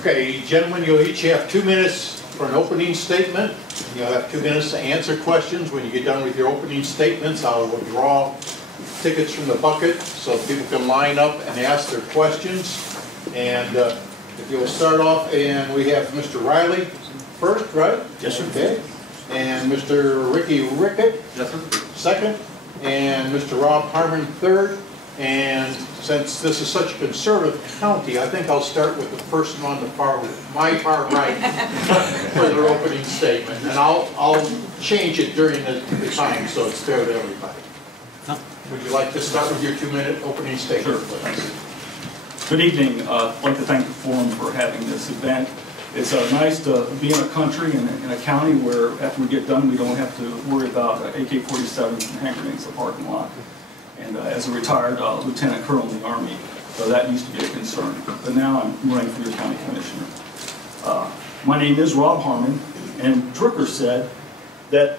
Okay, gentlemen, you'll each have 2 minutes for an opening statement. You'll have 2 minutes to answer questions. When you get done with your opening statements, I'll withdraw tickets from the bucket so people can line up and ask their questions. And if you'll start off, and we have Mr. Riley first, right? Yes, sir. Okay. And Mr. Rickett? Yes, sir. Second. And Mr. Rob Harmon third. And since this is such a conservative county, I think I'll start with the person on the my far right for their opening statement. And I'll change it during the time so it's fair to everybody. Would you like to start with your 2-minute opening statement, Sure. please? Good evening. I'd like to thank the forum for having this event. It's nice to be in a country and in a county where after we get done we don't have to worry about AK-47s and hand grenades in the parking lot. And as a retired lieutenant colonel in the Army, that used to be a concern. But now I'm running for your county commissioner. My name is Rob Harmon, and Drucker said that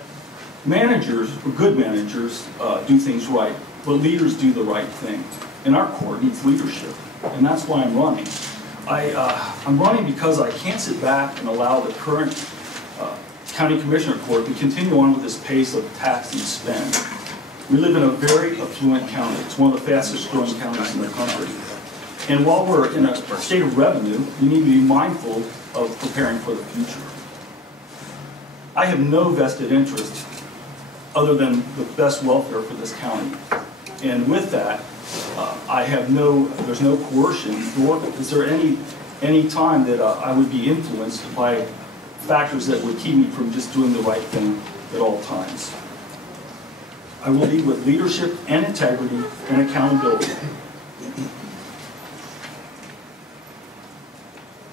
managers, or good managers, do things right, but leaders do the right thing. And our court needs leadership, and that's why I'm running. I'm running because I can't sit back and allow the current county commissioner court to continue on with this pace of tax and spend. We live in a very affluent county. It's one of the fastest growing counties in the country. And while we're in a state of revenue, we need to be mindful of preparing for the future. I have no vested interest other than the best welfare for this county. And with that, there's no coercion, nor is there any time that I would be influenced by factors that would keep me from just doing the right thing at all times. I will lead with leadership and integrity and accountability.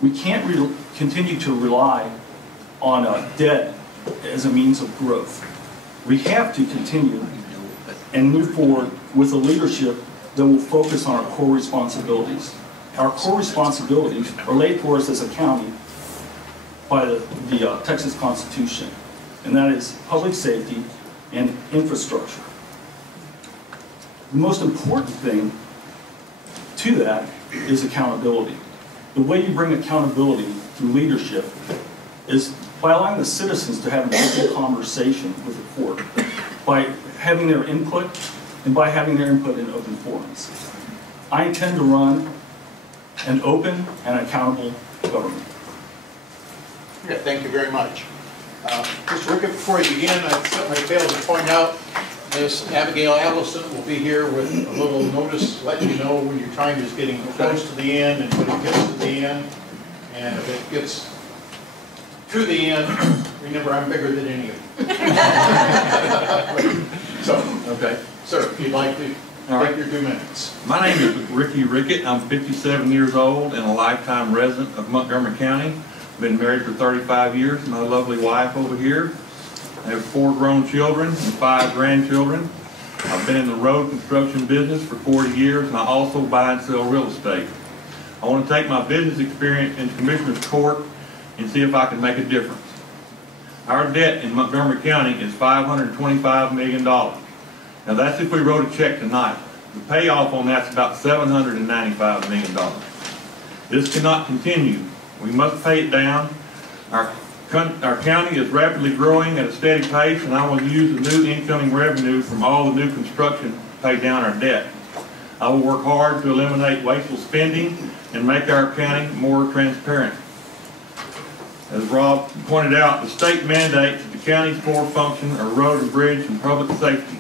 We can't continue to rely on debt as a means of growth. We have to continue and move forward with a leadership that will focus on our core responsibilities. Our core responsibilities are laid for us as a county by the Texas Constitution, and that is public safety and infrastructure. The most important thing to that is accountability. The way you bring accountability through leadership is by allowing the citizens to have an open conversation with the court, by having their input, and by having their input in open forums. I intend to run an open and accountable government. Yeah, thank you very much. Mr. Rickett, before you begin, I failed to point out Miss Abigail Allison will be here with a little notice letting you know when your time is getting close to the end and when it gets to the end. And if it gets to the end, remember I'm bigger than any of you. So, okay. Sir, if you'd like to take your 2 minutes. My name is Rickett. I'm 57 years old and a lifetime resident of Montgomery County. Been married for 35 years. My lovely wife over here. I have 4 grown children and 5 grandchildren. I've been in the road construction business for 40 years, and I also buy and sell real estate. I want to take my business experience in Commissioner's Court and see if I can make a difference. Our debt in Montgomery County is $525 million. Now that's if we wrote a check tonight. The payoff on that's about $795 million. This cannot continue. We must pay it down. Our county is rapidly growing at a steady pace, and I will use the new incoming revenue from all the new construction to pay down our debt. I will work hard to eliminate wasteful spending and make our county more transparent. As Rob pointed out, the state mandates that the county's core function are road and bridge and public safety.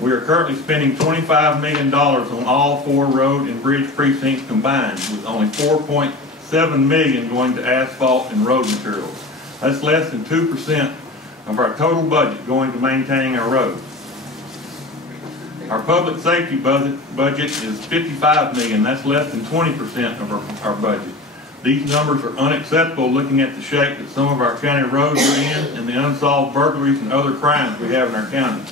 We are currently spending $25 million on all 4 road and bridge precincts combined, with only $4.7 million going to asphalt and road materials. That's less than 2% of our total budget going to maintaining our roads. Our public safety budget is $55 million. That's less than 20% of our budget. These numbers are unacceptable looking at the shape that some of our county roads are in and the unsolved burglaries and other crimes we have in our county.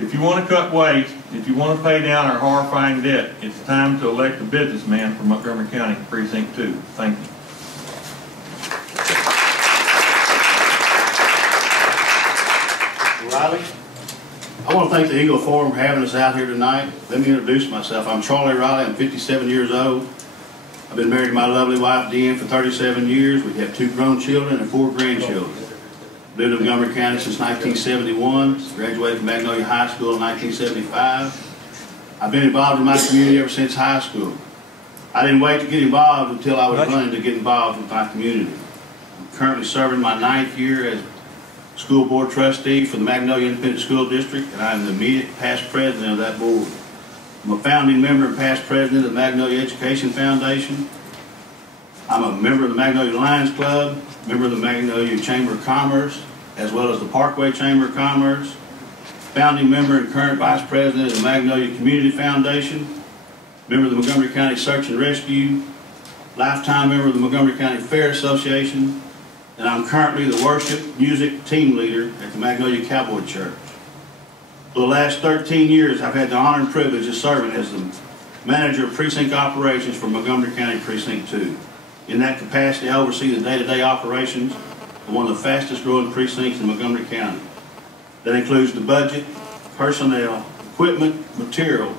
If you want to cut waste, if you want to pay down our horrifying debt, it's time to elect a businessman from Montgomery County Precinct 2. Thank you. Riley? I want to thank the Eagle Forum for having us out here tonight. Let me introduce myself. I'm Charlie Riley. I'm 57 years old. I've been married to my lovely wife, Deanne, for 37 years. We have 2 grown children and 4 grandchildren. Lived in Montgomery County since 1971. Graduated from Magnolia High School in 1975. I've been involved in my community ever since high school. I didn't wait to get involved until I was running to get involved with my community. I'm currently serving my 9th year as school board trustee for the Magnolia Independent School District, and I am the immediate past president of that board. I'm a founding member and past president of the Magnolia Education Foundation. I'm a member of the Magnolia Lions Club, member of the Magnolia Chamber of Commerce, as well as the Parkway Chamber of Commerce, founding member and current vice president of the Magnolia Community Foundation, member of the Montgomery County Search and Rescue, lifetime member of the Montgomery County Fair Association, and I'm currently the worship music team leader at the Magnolia Cowboy Church. For the last 13 years, I've had the honor and privilege of serving as the manager of precinct operations for Montgomery County Precinct 2. In that capacity, I oversee the day-to-day operations of one of the fastest growing precincts in Montgomery County. That includes the budget, personnel, equipment, material,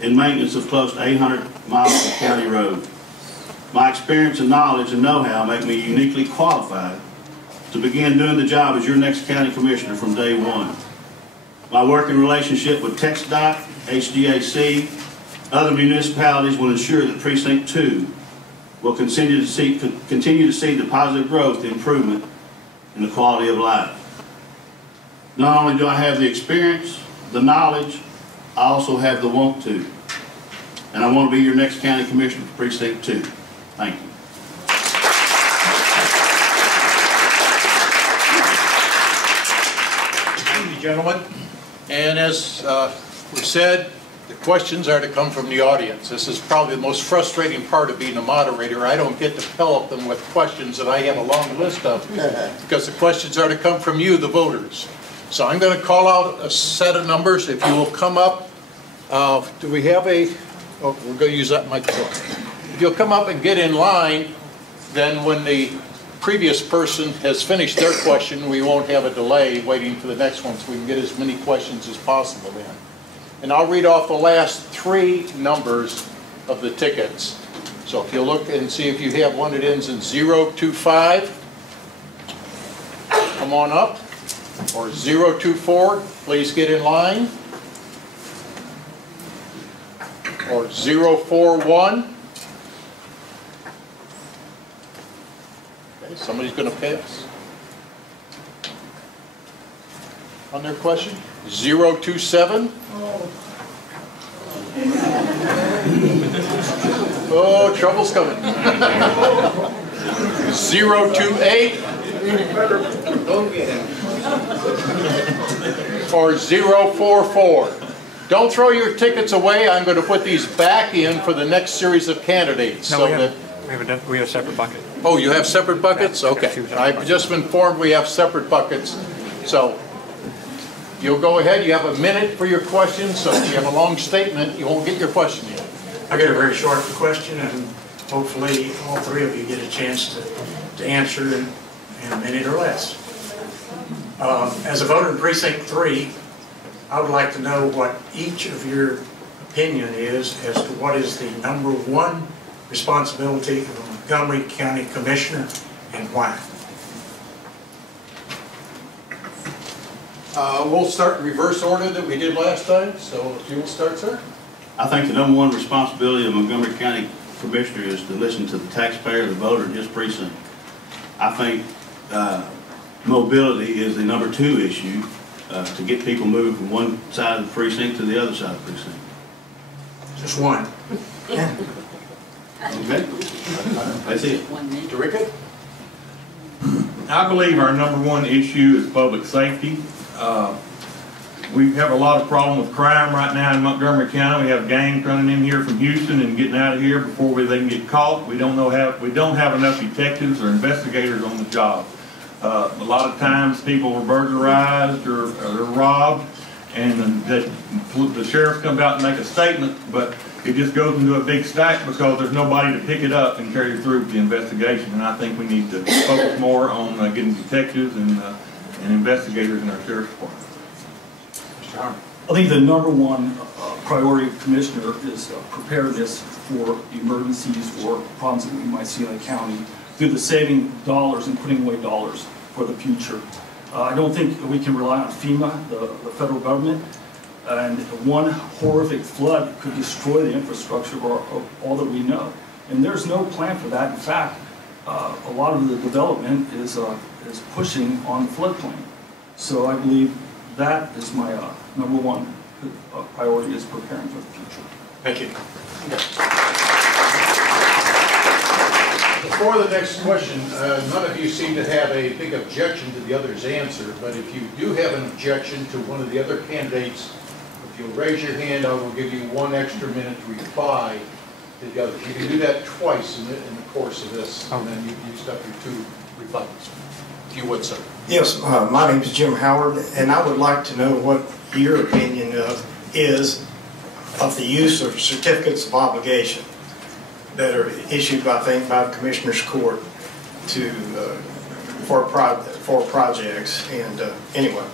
and maintenance of close to 800 miles of county road. My experience and knowledge and know-how make me uniquely qualified to begin doing the job as your next county commissioner from day one. My working relationship with TxDOT, HGAC, other municipalities will ensure that Precinct 2 will continue to see the positive growth and improvement in the quality of life. Not only do I have the experience, the knowledge, I also have the want to. And I want to be your next county commissioner for Precinct 2. Thank you. Thank you, gentlemen. And as we said, the questions are to come from the audience. This is probably the most frustrating part of being a moderator. I don't get to pellet them with questions that I have a long list of, because the questions are to come from you, the voters. So I'm going to call out a set of numbers. If you will come up, do we have a, oh, we're going to use that microphone. If you'll come up and get in line, then when the previous person has finished their question, we won't have a delay waiting for the next one, so we can get as many questions as possible in. And I'll read off the last 3 numbers of the tickets. So if you look and see if you have one that ends in 025, come on up. Or 024, please get in line. Or 041. Okay, somebody's going to pass on their question. 027. Oh, trouble's coming. 028. Or 044. Don't throw your tickets away. I'm going to put these back in for the next series of candidates. No, so we have a separate bucket. Oh, you have separate buckets? Okay. I've just been informed we have separate buckets. So you'll go ahead. You have a minute for your question. So if you have a long statement, you won't get your question yet. I got a very short question, and hopefully all 3 of you get a chance to answer in a minute or less. As a voter in Precinct 3, I would like to know what each of your opinion is as to what is the #1 responsibility of a Montgomery County Commissioner and why. We'll start in reverse order that we did last time. So if you will start, sir. I think the #1 responsibility of Montgomery County Commissioner is to listen to the taxpayer, the voter in his precinct. I think mobility is the #2 issue to get people moving from one side of the precinct to the other side of the precinct. Just one. Okay? That's it. Mr. Rickett? I believe our #1 issue is public safety. We have a lot of problem with crime right now in Montgomery County. We have gangs running in here from Houston and getting out of here before they can get caught. We don't have enough detectives or investigators on the job. A lot of times people are burglarized or they're robbed, and the sheriff comes out and make a statement, but it just goes into a big stack because there's nobody to pick it up and carry through with the investigation. And I think we need to focus more on getting detectives and investigators in our sheriff's department. Mr. Harmon. I think the number one priority of Commissioner is preparedness for emergencies, for problems that we might see in the county, through the saving dollars and putting away dollars for the future. I don't think we can rely on FEMA, the federal government, and one horrific flood could destroy the infrastructure of all that we know. And there's no plan for that. In fact, a lot of the development is pushing on the floodplain. So I believe that is my number one priority, is preparing for the future. Thank you. Before the next question, none of you seem to have a big objection to the other's answer, but if you do have an objection to one of the other candidates, if you'll raise your hand, I will give you 1 extra minute to reply to the other. You can do that twice in the course of this, and then you've used up your 2 rebuttals. If you would, sir. Yes, my name is Jim Howard, and I would like to know what your opinion is of the use of certificates of obligation that are issued, I think, by the Commissioner's Court to for projects. And anyway,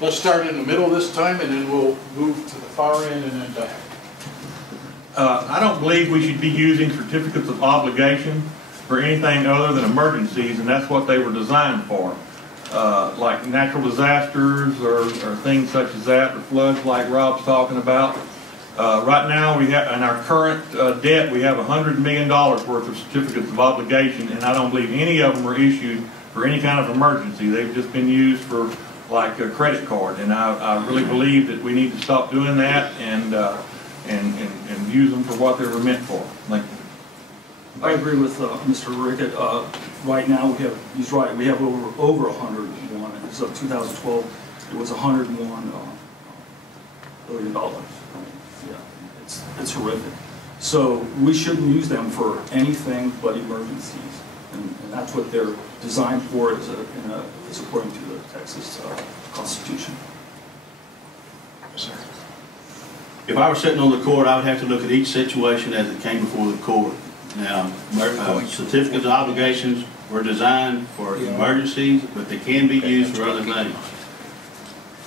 Let's start in the middle this time, and then we'll move to the far end and then back. I don't believe we should be using certificates of obligation for anything other than emergencies, and that's what they were designed for. Like natural disasters or things such as that, or floods like Rob's talking about. Right now, we have, in our current debt, we have $100 million worth of certificates of obligation, and I don't believe any of them were issued for any kind of emergency. They've just been used for like a credit card, and I really believe that we need to stop doing that and use them for what they were meant for. Thank you. I agree with Mr. Rickett. Right now, he's right, we have over 101. As of 2012, it was $101 billion. Yeah, it's horrific. So we shouldn't use them for anything but emergencies, and that's what they're designed for, is according to the Texas Constitution. sir. If I were sitting on the court, I would have to look at each situation as it came before the court. Now, certificates of obligations were designed for emergencies, but they can be used for other things.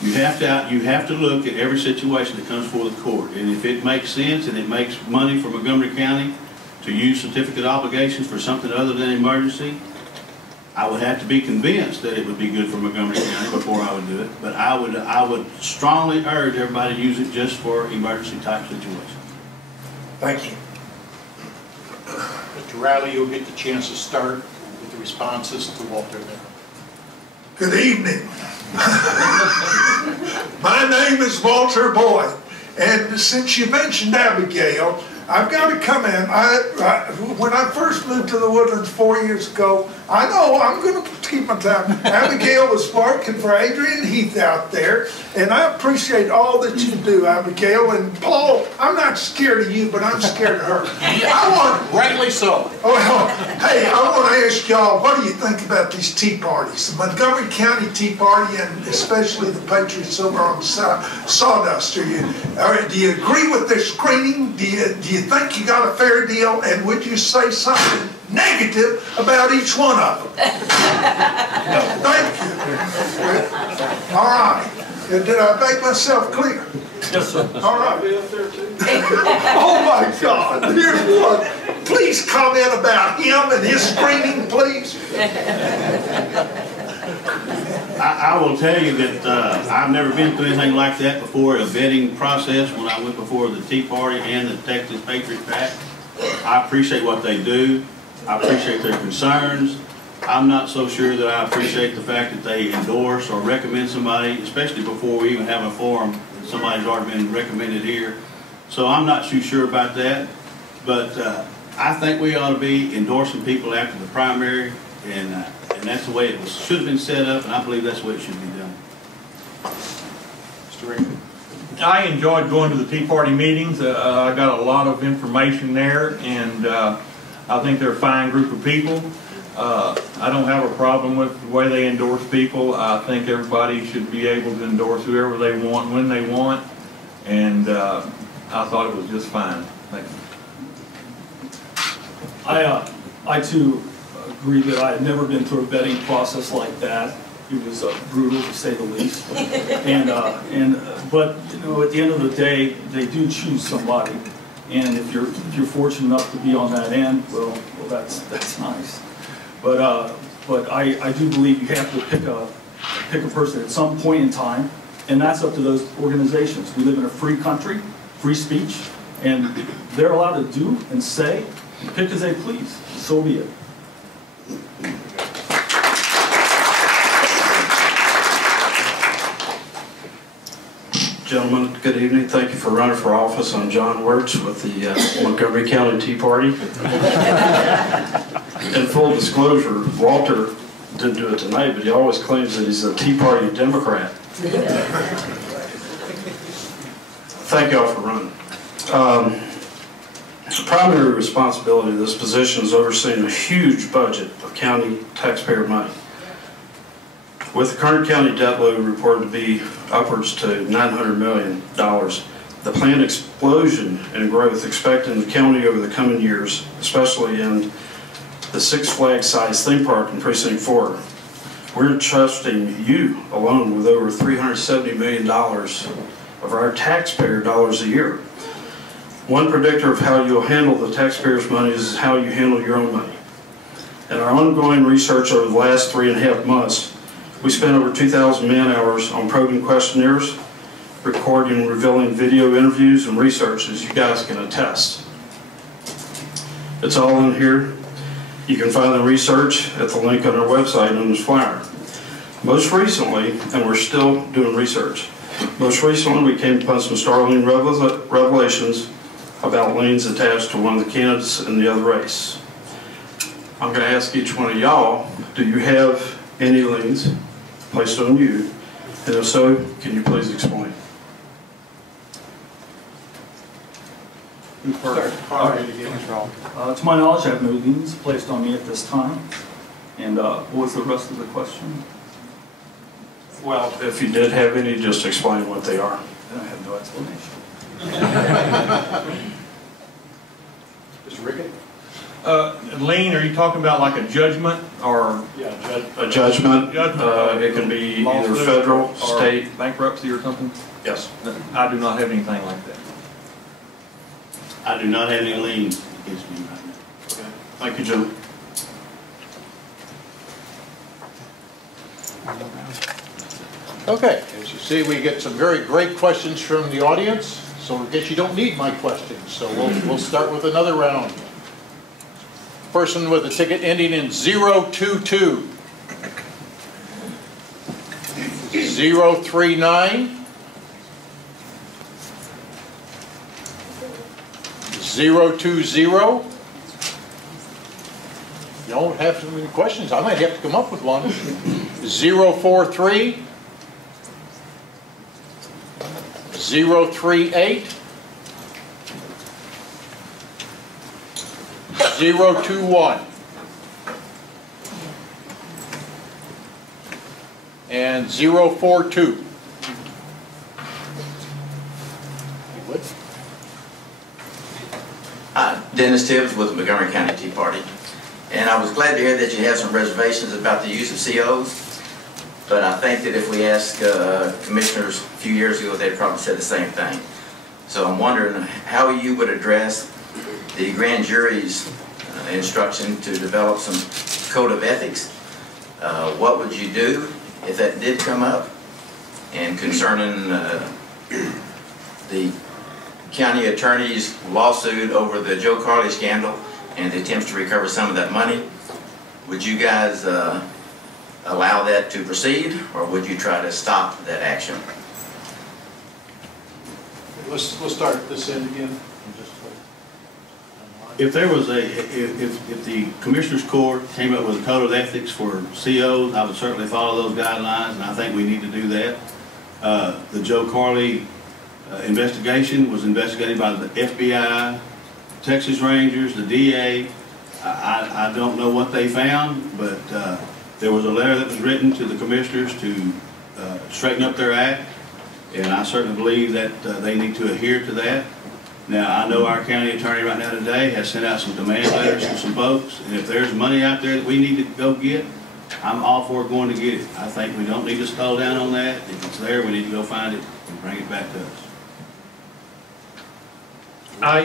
You have to look at every situation that comes before the court, and if it makes sense and it makes money for Montgomery County to use certificate obligations for something other than emergency, I would have to be convinced that it would be good for Montgomery County before I would do it. But I would strongly urge everybody to use it just for emergency type situations. Thank you. Mr. Riley, you'll get the chance to start with the responses to Walter there. Good evening. My name is Walter Boyd, and since you mentioned Abigail, I've got to come in. When I first moved to the Woodlands 4 years ago, I know I'm going to keep my time. Abigail was working for Adrian Heath out there, and I appreciate all that you do, Abigail. And Paul, I'm not scared of you, but I'm scared of her. Rightly so. Well, hey, I want to ask y'all, what do you think about these tea parties? The Montgomery County Tea Party, and especially the Patriots over on Sawdust. Do you agree with their screening? Do you think you got a fair deal? And would you say something negative about each one of them? Thank you. All right. Did I make myself clear? Yes, sir. All right. Oh my God. Here's one. Please comment about him and his screening, please. I will tell you that I've never been through anything like that before, a vetting process when I went before the Tea Party and the Texas Patriot PAC. I appreciate what they do. I appreciate their concerns. I'm not so sure that I appreciate the fact that they endorse or recommend somebody, especially before we even have a forum, and somebody's already been recommended here. So I'm not too sure about that. But I think we ought to be endorsing people after the primary, and that's the way it should have been set up, and I believe that's the way it should be done. Mr. Rickett. I enjoyed going to the Tea Party meetings. I got a lot of information there, and I think they're a fine group of people. I don't have a problem with the way they endorse people. I think everybody should be able to endorse whoever they want, when they want, and I thought it was just fine. Thank you. I too agree that I had never been through a vetting process like that, brutal to say the least. But you know, at the end of the day, they do choose somebody, and if you're fortunate enough to be on that end, well that's nice. But I do believe you have to pick a person at some point in time, and that's up to those organizations. We live in a free country, free speech, and they're allowed to do and say and pick as they please. So be it. Gentlemen, good evening. Thank you for running for office. I'm John Wirtz with the Montgomery County Tea Party. In full disclosure, Walter didn't do it tonight, but he always claims that he's a Tea Party Democrat. Thank you all for running. The primary responsibility of this position is overseeing a huge budget of county taxpayer money. With the current county debt load reported to be upwards to $900 million, the planned explosion in growth expected in the county over the coming years, especially in the Six Flags size theme park in Precinct 4, we're trusting you alone with over $370 million of our taxpayer dollars a year. One predictor of how you'll handle the taxpayers' money is how you handle your own money. In our ongoing research over the last 3.5 months, we spent over 2,000 man-hours on probing questionnaires, recording and revealing video interviews and research, as you guys can attest. It's all in here. You can find the research at the link on our website on this flyer. Most recently, and we're still doing research, most recently we came upon some startling revelations about liens attached to one of the candidates in the other race. I'm going to ask each one of y'all, do you have any liens placed on you? And if so, can you please explain? To my knowledge, I have no liens placed on me at this time. And what was the rest of the question? Well, if you did have any, just explain what they are. Then I have no explanation. Mr. Rickett? Lien, are you talking about like a judgment or? Yeah, a judgment. It can be either federal, state. Bankruptcy or something? Yes. I do not have anything like that. I do not have any liens against me right now. Okay. Thank you, Jim. Okay, as you see, we get some very great questions from the audience, so I guess you don't need my questions, so we'll start with another round. Person with a ticket ending in 022. 039. 020. You don't have so many questions. I might have to come up with one. 043. 038. 021. And 042. Dennis Tibbs with the Montgomery County Tea Party. And I was glad to hear that you have some reservations about the use of COs. But I think that if we asked commissioners a few years ago, they'd probably said the same thing. So I'm wondering how you would address the grand jury's instruction to develop some code of ethics. What would you do if that did come up? And concerning the county attorney's lawsuit over the Joe Carley scandal and the attempts to recover some of that money, would you guys allow that to proceed, or would you try to stop that action? Let's start at this end again. If there was if the Commissioners Court came up with a code of ethics for COs, I would certainly follow those guidelines, and I think we need to do that. The Joe Carley investigation was investigated by the FBI, Texas Rangers, the DA. I don't know what they found, but there was a letter that was written to the commissioners to straighten up their act, and I certainly believe that they need to adhere to that. Now, I know our county attorney right now today has sent out some demand letters to some folks, and if there's money out there that we need to go get, I'm all for going to get it. I think we don't need to slow down on that. If it's there, we need to go find it and bring it back to us. I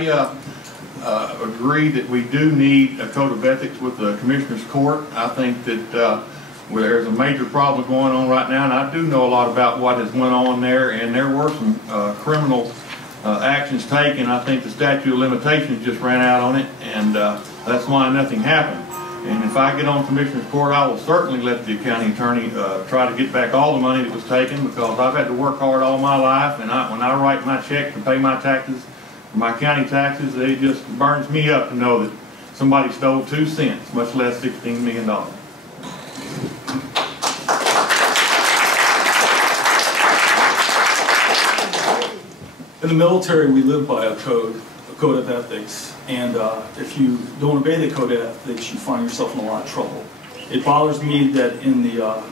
agree that we do need a code of ethics with the Commissioners Court. I think that there's a major problem going on right now, and I do know a lot about what has went on there, and there were some criminal actions taken. I think the statute of limitations just ran out on it, and that's why nothing happened. And if I get on Commissioner's Court, I will certainly let the county attorney try to get back all the money that was taken, because I've had to work hard all my life, and when I write my check to pay my taxes, my county taxes, it just burns me up to know that somebody stole 2 cents, much less $16 million. In the military, we live by a code of ethics, and if you don't obey the code of ethics, you find yourself in a lot of trouble. It bothers me that in the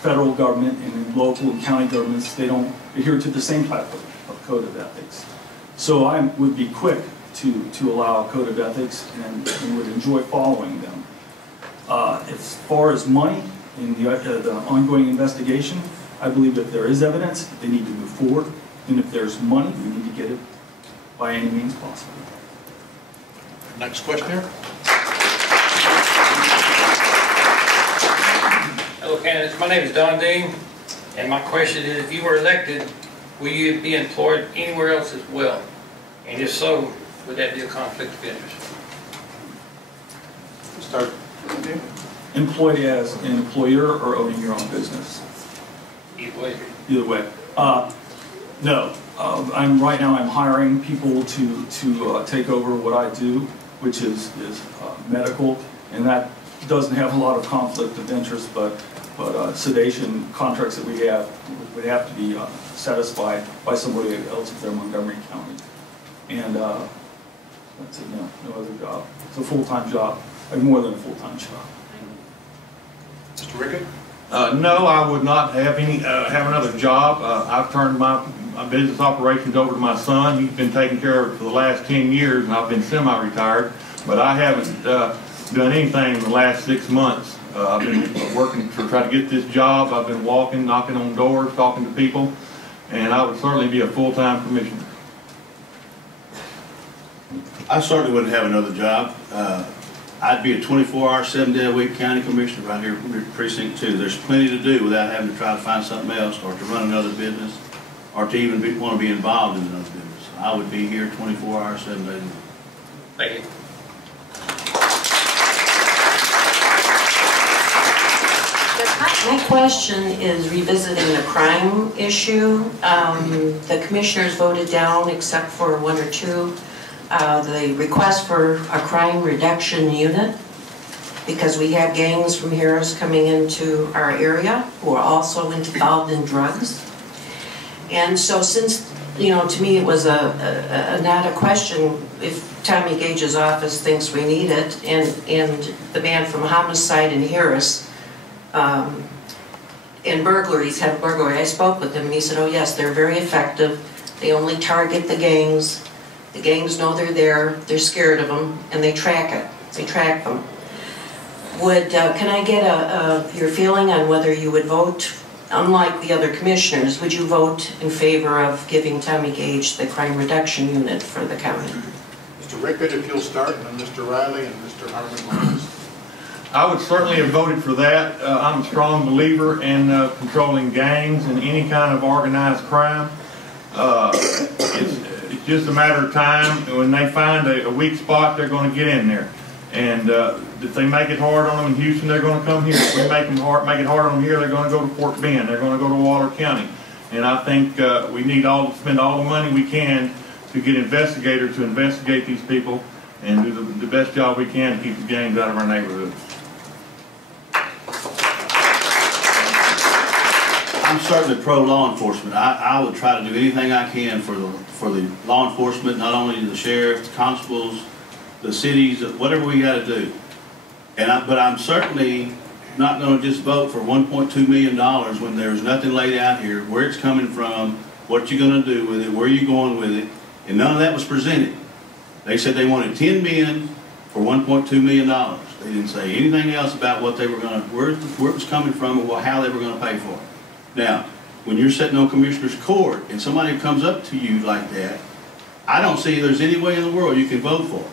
federal government and in local and county governments, they don't adhere to the same type of code of ethics. So I would be quick to allow a code of ethics and would enjoy following them. As far as money in the ongoing investigation, I believe if there is evidence, they need to move forward. And if there's money, we need to get it by any means possible. Next question here. Hello, candidates. My name is Don Dean, and my question is, if you were elected, will you be employed anywhere else as well? And if so, would that be a conflict of interest? Start. Employed as an employer or owning your own business? Either way. Either way. No. Right now I'm hiring people to take over what I do, which is medical, and that doesn't have a lot of conflict of interest, but sedation contracts that we have would have to be satisfied by somebody else if they're Montgomery County. And that's it, no other job. It's a full-time job, like more than a full-time job. Mr. Rickett? No, I would not have another job. I've turned my business operations over to my son. He's been taking care of it for the last 10 years, and I've been semi-retired. But I haven't done anything in the last 6 months. I've been working to try to get this job. I've been walking, knocking on doors, talking to people, and I would certainly be a full-time commissioner. I certainly wouldn't have another job. I'd be a 24-hour, 7-day-a-week county commissioner right here in Precinct 2. There's plenty to do without having to try to find something else or to run another business or to even want to be involved in another business. I would be here 24 hours, 7 days a week. Thank you. My question is revisiting the crime issue. The commissioners voted down, except for 1 or 2, the request for a crime reduction unit, because we have gangs from Harris coming into our area who are also involved in drugs. And so since, to me it was not a question if Tommy Gage's office thinks we need it, and the man from homicide in Harris, and burglaries have burglary. I spoke with him and he said, oh yes, they're very effective. They only target the gangs. The gangs know they're there, they're scared of them, and they track it. They track them. Can I get your feeling on whether you would vote, unlike the other commissioners, would you vote in favor of giving Tommy Gage the crime reduction unit for the county? Mr. Rickett, if you'll start, and then Mr. Riley and Mr. Harmon. I would certainly have voted for that. I'm a strong believer in controlling gangs and any kind of organized crime. It's just a matter of time. When they find a weak spot, they're going to get in there. And if they make it hard on them in Houston, they're going to come here. If we make it hard on them here, they're going to go to Fort Bend. They're going to go to Waller County. And I think we need to spend all the money we can to get investigators to investigate these people and do the best job we can to keep the gangs out of our neighborhood. I'm certainly pro-law enforcement. I would try to do anything I can for the law enforcement, not only the sheriff, the constables, the cities, whatever we got to do. But I'm certainly not going to just vote for $1.2 million when there's nothing laid out here, where it's coming from, what you're going to do with it, where you're going with it, and none of that was presented. They said they wanted 10 men for $1.2 million. They didn't say anything else about what they were going to, where it was coming from, or how they were going to pay for it. Now, when you're sitting on Commissioner's Court and somebody comes up to you like that, I don't see there's any way in the world you can vote for it.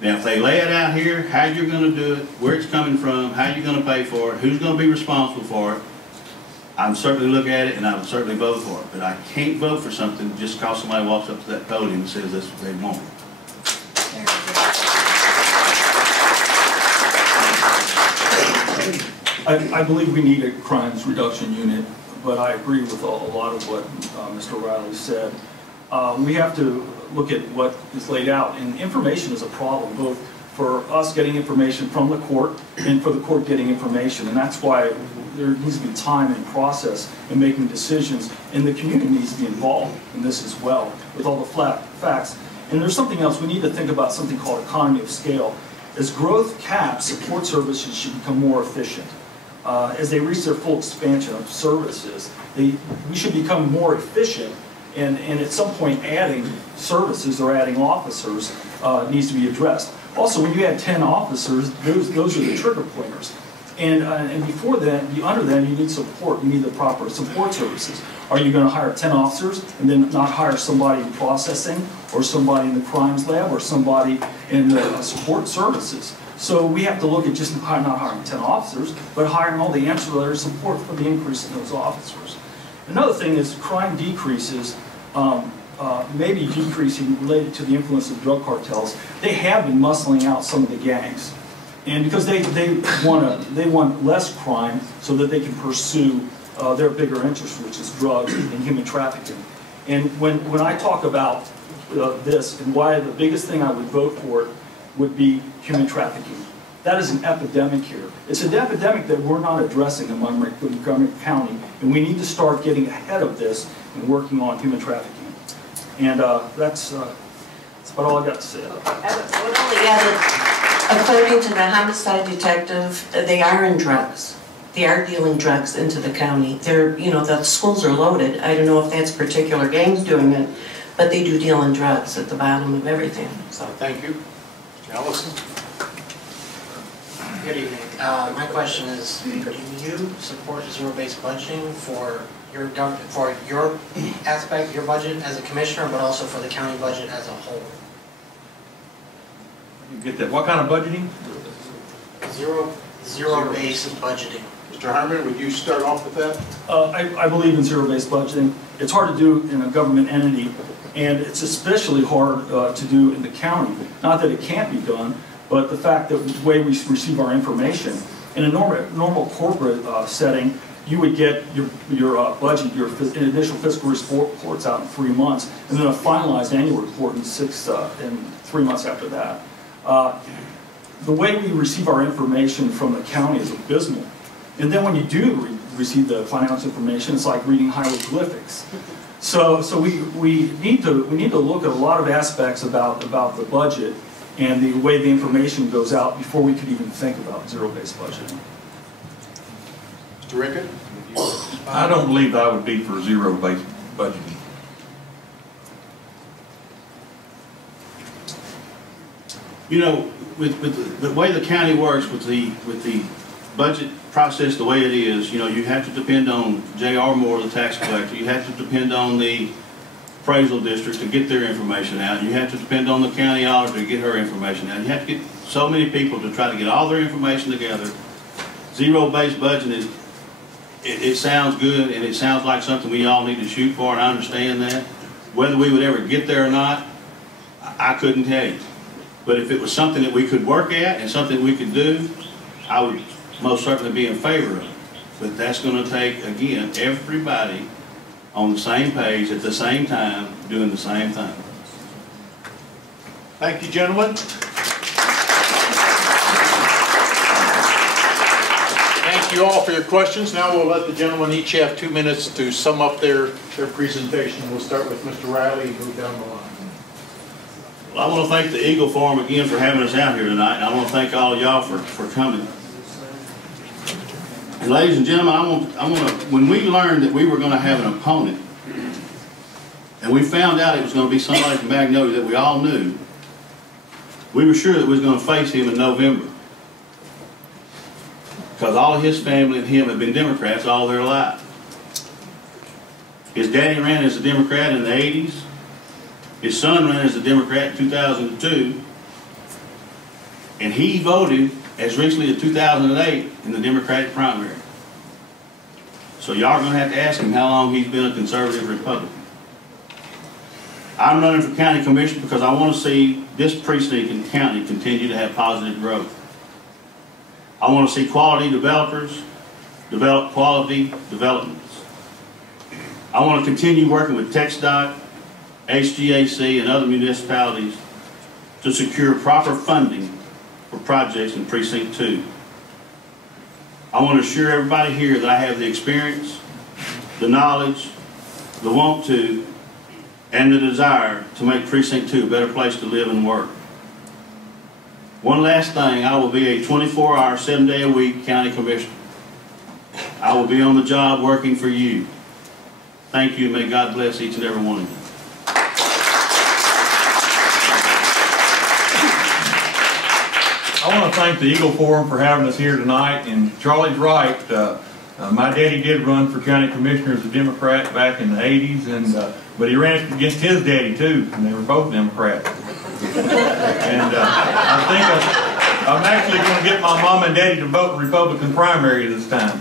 Now, if they lay it out here, how you're going to do it, where it's coming from, how you're going to pay for it, who's going to be responsible for it, I'd certainly look at it and I would certainly vote for it. But I can't vote for something just because somebody walks up to that podium and says that's what they want. I believe we need a crimes reduction unit, but I agree with a lot of what Mr. Riley said. We have to look at what is laid out, and information is a problem, both for us getting information from the court and for the court getting information, and that's why there needs to be time and process in making decisions, and the community needs to be involved in this as well, with all the facts. And there's something else, we need to think about something called economy of scale. As growth caps, support services should become more efficient. As they reach their full expansion of services, we should become more efficient, and at some point adding services or adding officers needs to be addressed. Also, when you add 10 officers, those are the trigger pointers. And before then, under them, you need support. You need the proper support services. Are you going to hire 10 officers and then not hire somebody in processing, or somebody in the crimes lab, or somebody in the support services? So we have to look at just not hiring 10 officers, but hiring all the ancillary support for the increase in those officers. Another thing is crime decreases, maybe decreasing related to the influence of drug cartels. They have been muscling out some of the gangs. And because they want less crime so that they can pursue their bigger interest, which is drugs and human trafficking. And when I talk about this and why the biggest thing I would vote for it would be human trafficking. That is an epidemic here. It's an epidemic that we're not addressing in Montgomery County, and we need to start getting ahead of this and working on human trafficking. And that's about all I got to say. According to the homicide detective, they are in drugs. They are dealing drugs into the county. They're, the schools are loaded. I don't know if that's particular gangs doing it, but they do deal in drugs at the bottom of everything. So thank you. Allison? Good evening. My question is, do you support zero-based budgeting for your aspect, your budget as a commissioner, but also for the county budget as a whole? You get that? What kind of budgeting? Zero-based budgeting. Mr. Harmon, would you start off with that? I believe in zero-based budgeting. It's hard to do in a government entity, and it's especially hard to do in the county. Not that it can't be done, but the fact that the way we receive our information, in a normal corporate setting, you would get your budget, your initial fiscal reports out in 3 months, and then a finalized annual report in 3 months after that. The way we receive our information from the county is abysmal. And then when you do receive the financial information, it's like reading hieroglyphics. So we need to look at a lot of aspects about the budget and the way the information goes out before we could even think about zero-based budgeting. Mr. Rickett? I don't believe I would be for zero-based budgeting. With the way the county works, with the budget process the way it is, you have to depend on J.R. Moore, the tax collector. You have to depend on the appraisal district to get their information out. You have to depend on the county auditor to get her information out. You have to get so many people to try to get all their information together. Zero-based budgeting it sounds good, and it sounds like something we all need to shoot for, and I understand that. Whether we would ever get there or not, I couldn't tell you. But if it was something that we could work at and something we could do, I would most certainly be in favor of it. But that's going to take, again, everybody on the same page at the same time doing the same thing. Thank you, gentlemen. Thank you all for your questions. Now we'll let the gentlemen each have 2 minutes to sum up their presentation. We'll start with Mr. Riley and go down the line. Well, I want to thank the Eagle Forum again for having us out here tonight, and I want to thank all of y'all for coming. And ladies and gentlemen, when we learned that we were going to have an opponent, and we found out it was going to be somebody from Magnolia that we all knew, We were sure that we was going to face him in November, because all of his family and him have been Democrats all their life. His daddy ran as a Democrat in the 80s. His son ran as a Democrat in 2002. And he voted as recently as 2008 in the Democratic primary. So y'all are going to have to ask him how long he's been a conservative Republican. I'm running for county commissioner because I want to see this precinct and county continue to have positive growth. I want to see quality developers develop quality developments. I want to continue working with TxDOT, HGAC, and other municipalities to secure proper funding for projects in Precinct 2. I want to assure everybody here that I have the experience, the knowledge, the want to, and the desire to make Precinct 2 a better place to live and work. One last thing, I will be a 24-hour, 7-day-a-week county commissioner. I will be on the job working for you. Thank you, and may God bless each and every one of you. I want to thank the Eagle Forum for having us here tonight, and Charlie's right. My daddy did run for county commissioner as a Democrat back in the 80s, but he ran against his daddy too, and they were both Democrats. And I think I'm actually going to get my mom and daddy to vote Republican primary this time.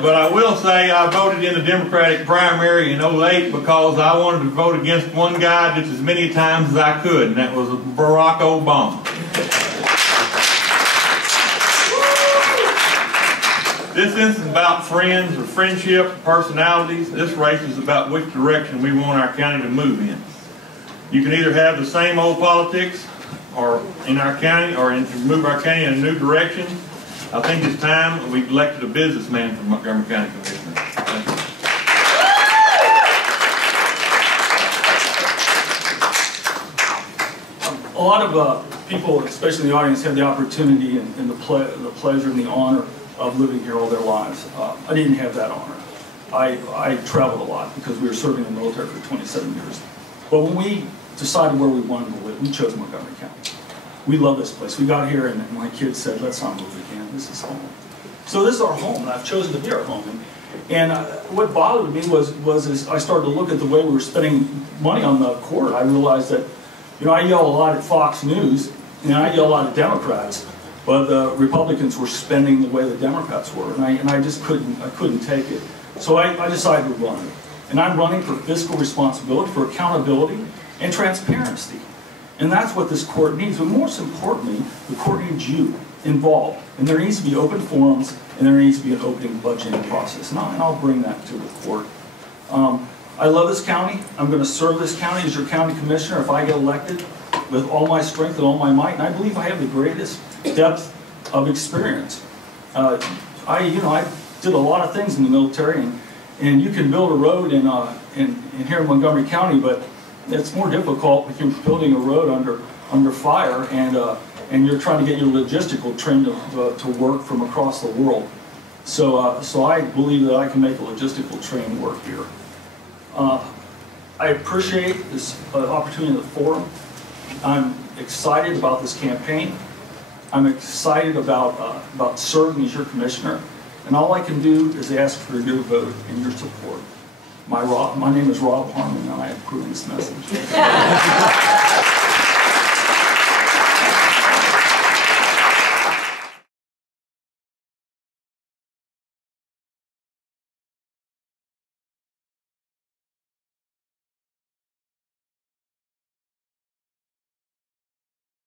But I will say I voted in the Democratic primary in 2008 because I wanted to vote against one guy just as many times as I could, and that was Barack Obama. This isn't about friends or friendship, personalities. This race is about which direction we want our county to move in. You can either have the same old politics or in our county, or move our county in a new direction. I think it's time we elected a businessman for Montgomery County Commissioner. Thank you. A lot of people, especially in the audience, have the opportunity and the pleasure and the honor of living here all their lives. I didn't have that honor. I traveled a lot because we were serving in the military for 27 years. But when we decided where we wanted to live, we chose Montgomery County. We love this place. We got here and my kids said, let's not move again. This is home. So this is our home, and I've chosen to be our home. And what bothered me was I started to look at the way we were spending money on the court. I realized that, I yell a lot at Fox News, and I yell a lot at Democrats, but the Republicans were spending the way the Democrats were, and I just couldn't take it. So I decided to run. And I'm running for fiscal responsibility, for accountability, and transparency. And that's what this court needs. But most importantly, the court needs you involved. And there needs to be open forums, and there needs to be an opening budgeting process. And I'll bring that to the court. I love this county. I'm going to serve this county as your county commissioner if I get elected with all my strength and all my might. And I believe I have the greatest depth of experience. I did a lot of things in the military, and you can build a road in here in Montgomery County, but it's more difficult if you're building a road under fire and you're trying to get your logistical train to work from across the world. So I believe that I can make a logistical train work here. I appreciate this opportunity in the forum. I'm excited about this campaign. I'm excited about serving as your commissioner. And all I can do is ask for your vote and your support. My name is Rob Harmon, and I approve this message.